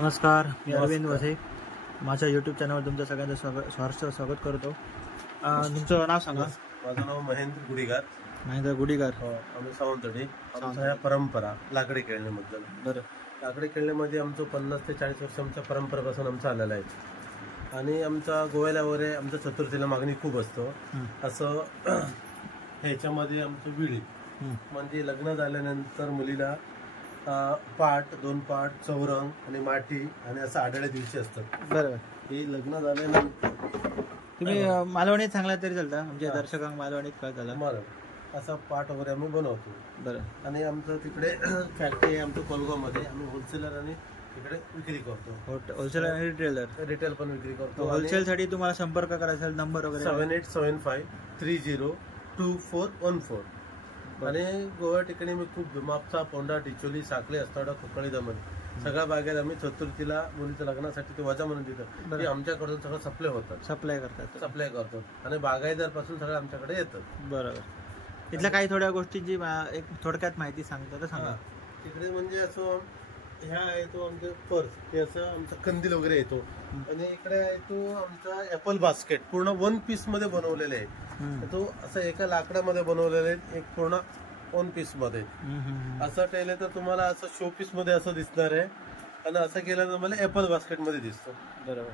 नमस्कार, मी अरविंद वसे. माझ्या यूट्यूब चॅनलवर तुमचं सगळ्यांचं स्वागत करतो. तुमचं नाव सांगा. माझं नाव महेंद्र गुडीगार. महेंद्र गुडीगार. आम्ही सावंतवाडी. आमच्या परंपरा लाकडी खेळण्याबद्दल. बरं. लाकडी खेळण्यामध्ये आमचं 50 ते 40 वर्ष आमच्या परंपरेपासून आमचं आलेलं आहे. आणि आमच्या गोव्याला वगैरे आमच्या चतुर्थीला मागणी खूप असतो. असं ह्याच्यामध्ये आमचं विडी म्हणजे लग्न झाल्यानंतर मुलीला पाट, 2 पाट, चौरंग आणि माठी आणि असं आढळ्या दिवशी असतात. बरोबर. हे लग्न झाल्यानंतर तुम्ही मालवणीत सांगला तरी चालतं. आमच्या दर्शकांना मालवणीत काय झालं बरं असा पाट वगैरे आम्ही बनवतो. बरं. आणि आमचं तिकडे फॅक्टरी आहे आमचं कोलगावमध्ये. आम्ही होलसेलर आणि तिकडे विक्री करतो. होलसेल आणि रिटेल पण विक्री करतो. होलसेलसाठी तुम्हाला संपर्क करायचा नंबर वगैरे 7875302414. आणि गोव्या ठिकाणी मी खूप मापसा, पोंडा, टिचोली, साखळी, अस्ताडा, खोकळी, दमण सगळ्या बागेत आम्ही चतुर्थीला मुलीच्या लग्नासाठी ते वजा म्हणून देतात. ते आमच्याकडून सगळं सप्लाय करतो आणि बागायतदार पासून सगळं आमच्याकडे येतं. बरोबर. इथल्या काही थोड्या गोष्टींची एक थोडक्यात माहिती सांगता तर सांगा. तिकडे म्हणजे असं ह्या येतो आमचं पर्स, हे असं आमचा कंदील वगैरे येतो. आणि इकडे येतो आमचा ऍपल बास्केट, पूर्ण 1 पीस मध्ये बनवलेले आहे. तो असं एका लाकडामध्ये बनवलेले आहे, एक पूर्ण 1 पीस मध्ये. असं केलं तर तुम्हाला असं शो पीस मध्ये असं दिसणार आहे. आणि असं केलं तर मला ऍपल बास्केट मध्ये दिसतो. बरोबर.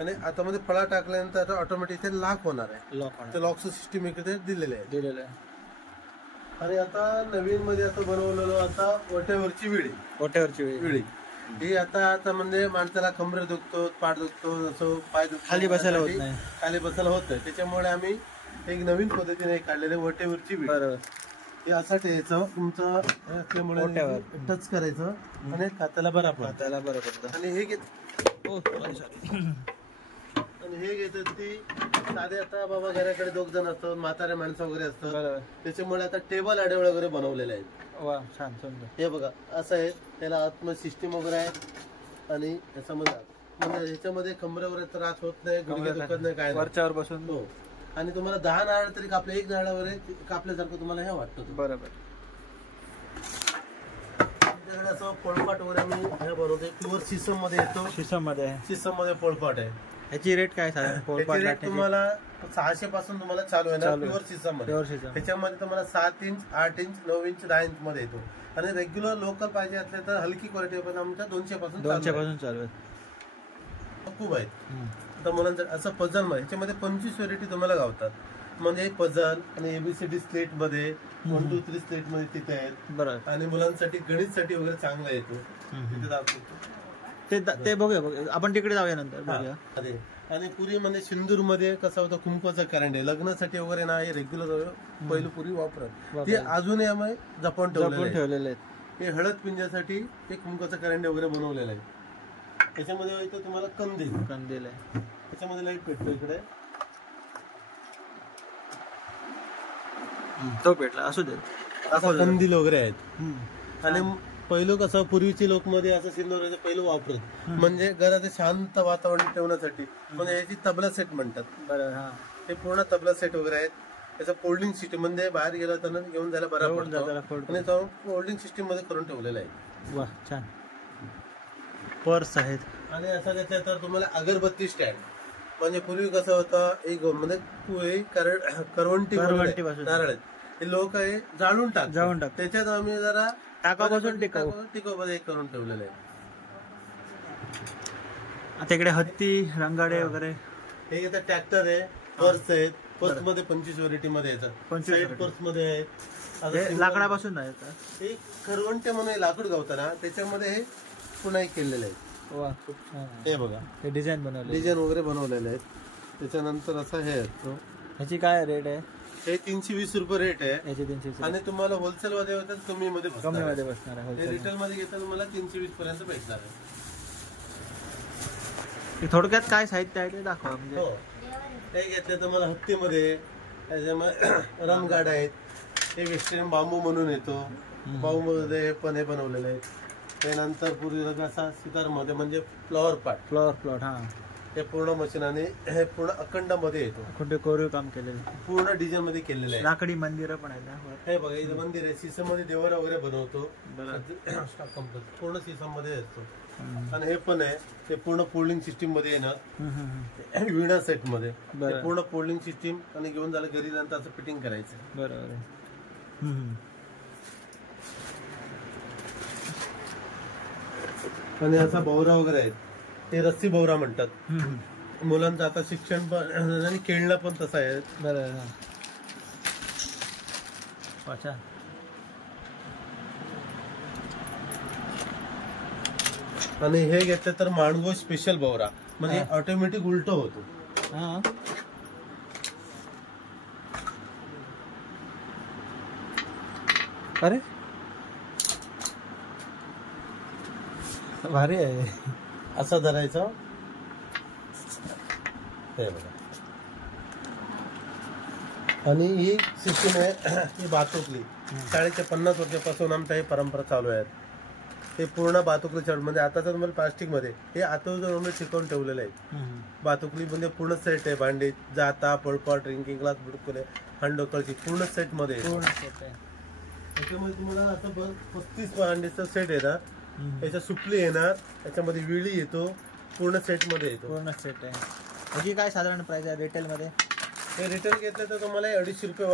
आणि आता मध्ये फळा टाकल्यानंतर आता ऑटोमॅटिक ते लॉक होणार आहे. लॉकचं सिस्टीम इकडे दिलेलं आहे. आणि आता नवीन मध्ये आता बनवलेलं आता ओट्यावरची विडी ही आता म्हणजे माणसाला कमरे दुखतो, पाठ दुखतो, असं पाय दुखतो, खाली बसायला होत नाही. त्याच्यामुळे आम्ही एक नवीन पद्धतीने काढलेले ओट्यावरची विडी. हे असं ठेवायचं तुमचं असल्यामुळे टच करायचं आणि खात्याला बरं पडतं. आणि हे घेतात ती साधे. आता बाबा घराकडे 2 जण असतात, म्हातारे माणसं वगैरे असतात, त्याच्यामुळे आता टेबल आडवळे वगैरे बनवलेले आहेत. छान. हे बघा असं आहे. त्याला आत्म सिस्टीम वगैरे आहे. आणि याच्यामध्ये म्हणजे ह्याच्यामध्ये कमरे वगैरे त्रास होत नाही, गुडघे दुखत नाही, काय वरच्यावर बसून. हो. आणि तुम्हाला 10 नारळ तरी कापले, 1 नारळ वगैरे कापल्यासारखं तुम्हाला हे वाटतं. बरोबर. असं पोळपाट वगैरे आम्ही हे बनवतो. प्युअर सिसम मध्ये येतो. सिसम मध्ये पोळपाट आहे. ह्याची रेट काय साधारण? रेट तुम्हाला 600 पासून तुम्हाला चालू आहे ना प्युअर सिसम मध्ये. त्याच्यामध्ये तुम्हाला 7 इंच, 8 इंच, 9 इंच, 10 इंच मध्ये येतो. आणि रेग्युलर लोकल पाहिजे असले तर हलकी क्वालिटी पण आमच्या 200 पासून चालू आहे. खूप आहेत. तर मुलांचं असं पझल मध्ये ह्याच्यामध्ये 25 व्हेरायटी तुम्हाला गावतात. म्हणजे पझल आणि ABCD स्लेट मध्ये 1, 2, 3 स्लेट मध्ये तिथे आहेत. बरोबर. आणि मुलांसाठी गणित साठी वगैरे चांगला येतो. तिथे दाखवतो ते बघूया आपण तिकडे जाऊया नंतर बघूया. आणि पुरी म्हणजे सिंदूर मध्ये कसं होतं, कुंकवाचं करंट आहे लग्नासाठी वगैरे ना, हे रेग्युलर पहिलं पुरी वापरत ते अजूनही आम्ही जपून ठेवलेले आहेत. हे हळद पिंजासाठी ते कुंकवाचं करंट वगैरे बनवलेलं आहे. त्याच्यामध्ये येतो तुम्हाला कंदील आहे. त्याच्यामध्ये लाईट पेटतो इकडे. तो पेटला असू दे. कंदील वगैरे आहेत. आणि पहिलं कसं पूर्वीचे लोक मध्ये असं सिंदूर पहिलं वापरत, म्हणजे घराचं शांत वातावरण ठेवण्यासाठी. म्हणजे याची तबला सेट म्हणतात. हे पूर्ण तबला सेट वगैरे आहेत. त्याचं फोल्डिंग सिस्टीम म्हणजे बाहेर गेला तर घेऊन जायला बरं पडतं. आणि तो फोल्डिंग सिस्टीम मध्ये करून ठेवलेला आहे. वा, छान. पर्स आहेत. आणि असं त्याच्यात तुम्हाला अगरबत्ती स्टँड. म्हणजे पूर्वी कसं होतं, एक म्हणजे करवंटी नारळ हे लोक हे जाळून टाक. त्याच्यात आम्ही जरा टाकापासून टिकाऊ करून ठेवलेलं आहे. आता इकडे हत्ती, रंगाडे वगैरे. हे ट्रॅक्टर आहे. पर्स आहेत. पर्स मध्ये 25 व्हेरायटी मध्ये येतात. पर्स मध्ये आहेत. लाकडापासून आहे. हे करवंटे म्हणून लाकूड गावताना त्याच्यामध्ये हे पुन्हा केलेलं आहे. खूप छान. हे बघा, हे डिझाईन वगैरे बनवलेले आहेत. त्याच्यानंतर असं हे असतो. ह्याची काय रेट आहे? हे 320 रुपये रेट आहे. आणि तुम्हाला होलसेल मध्ये होतं कमी मध्ये बसणार आहे. रिटेल मध्ये घेता तुम्हाला 320 पर्यंत भेटणार आहे. थोडक्यात काय साहित्य आहे ते दाखवा. म्हणजे हे घेतलं तर मला हत्तीमध्ये रमगाड आहेत. हे वेस्टर्न बांबू म्हणून येतो. बांबू मध्ये पण हे बनवलेले आहेत. त्यानंतर पूर्वी असा सितार मध्ये म्हणजे फ्लॉवर प्लॉट. हे पूर्ण मशीनाने हे पूर्ण अखंड मध्ये येतो. कोरीव काम केलेलं, पूर्ण डिझाईन मध्ये केलेलं आहे. लाकडी मंदिर पण आहेत. हे बघा, इथं मंदिर आहे. सिसम मध्ये देवारा वगैरे बनवतो. पूर्ण सिसम मध्ये असतो. आणि हे पण आहे ते पूर्ण फोल्डिंग सिस्टीम मध्ये येणार विणा सेट मध्ये पूर्ण फोल्डिंग सिस्टीम आणि घेऊन झालं घरी नंतर असं फिटिंग करायचं. बरोबर. आणि असा भोवरा वगैरे आहेत ते रस्सी भोवरा म्हणतात. मुलांचं आता शिक्षण पण आणि खेळणं पण तसं आहे. बरोबर. आणि हे घेतलं तर माणगो स्पेशल भोवरा म्हणजे ऑटोमॅटिक उलट होतो. अरे भारी आहे. असं धरायचं हे बघा. आणि ही सिस्टीम आहे ही बातुकली 40-50 वर्षापासून आमच्या हे परंपरा चालू आहेत. हे पूर्ण बातुकली चढ म्हणजे आता तर मला प्लास्टिक मध्ये हे आता टिकवून ठेवलेलं आहे. बातुकली म्हणजे पूर्ण सेट आहे. भांडी जाता पळपा ड्रिंकिंग ग्लास बुडकुले हंडो कळची पूर्ण सेट मध्ये त्याच्यामध्ये तुम्हाला आता 35 भांडीचा सेट येणार. याच्या सुपली येणार त्याच्यामध्ये विळी येतो पूर्ण सेट मध्ये येतो. पूर्ण सेट आहे. म्हणजे काय साधारण प्राइस आहे रिटेल मध्ये? हे रिटेल घेतलं तर तुम्हाला 250 रुपये.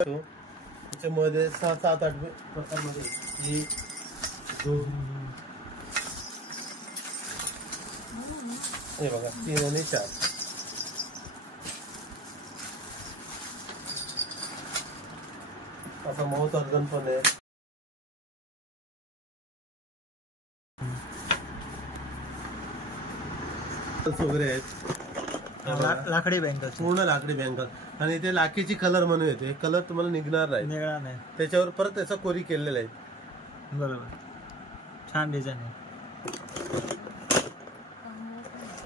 त्याच्यामध्ये 6-7-8 प्रकारमध्ये 1 2 हे बघा 3 आणि 4 असा माउथ ऑर्गन पण आहे. वगैरे आहेत लाकडी बँक पूर्ण लाकडी बँक आणि ते लाकीची कलर म्हणून येते. कलर तुम्हाला निघणार नाही त्याच्यावर परत त्याचा कोरी केलेला आहे. बरोबर. छान डिझाईन आहे.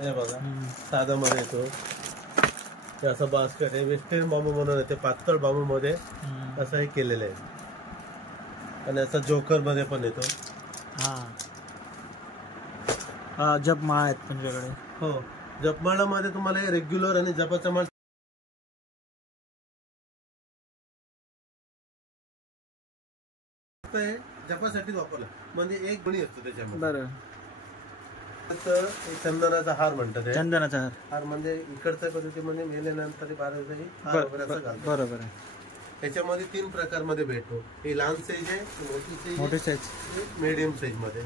हे बघा साधा मध्ये येतो ते असं बास्केट आहे. वेस्टर्न बांबू म्हणून येते पातळ बांबू मध्ये असं हे केलेलं आहे. आणि असं जोकर मध्ये पण येतो. जप माळ आहेत तुमच्याकडे? हो. जपमाळामध्ये तुम्हाला रेग्युलर आणि जपाचा माळ जपासाठी वापरला म्हणजे एक बणी असतो त्याच्यामध्ये. बरं. चंदनाचा हार म्हणतात. चंदनाचा हार म्हणजे इकडच्या पद्धतीमध्ये मेल्यानंतर 12 दिवसाची. बरोबर आहे. त्याच्यामध्ये 3 प्रकार मध्ये भेटतो. हे लहान साईज आहे मोठी साईज मीडियम साईज मध्ये.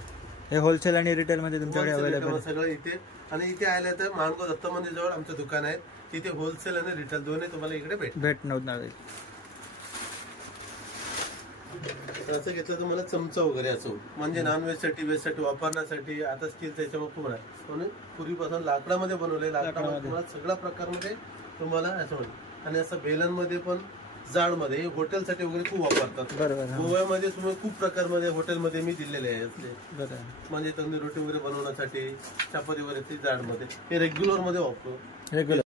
हे होलसेल आणि रिटेल मध्ये तुमच्याकडे अवेलेबल सगळं इथे. आणि इथे आल्या तर माणगो दत्त मंदिर जवळ आमचं दुकान आहे. तिथे होलसेल आणि रिटेल दोन्ही तुम्हाला इकडे भेटणार. असं घेतलं तुम्हाला चमचा वगैरे असो म्हणजे नॉनव्हेज साठी व्हेज साठी वापरण्यासाठी. आता स्टील त्याच्यामुळे खूप आहे म्हणून पूर्वीपासून लाकडामध्ये बनवले. लाकडामध्ये तुम्हाला सगळ्या प्रकारमध्ये तुम्हाला असं म्हणतो. आणि असं बेलनमध्ये पण जाड मध्ये हॉटेलसाठी वगैरे खूप वापरतात. गोव्यामध्ये तुम्ही खूप प्रकारमध्ये हॉटेलमध्ये मी दिलेले आहे. म्हणजे तंदूरी रोटी वगैरे बनवण्यासाठी चपाती वगैरे जाड मध्ये. हे रेग्युलर मध्ये वापरतो.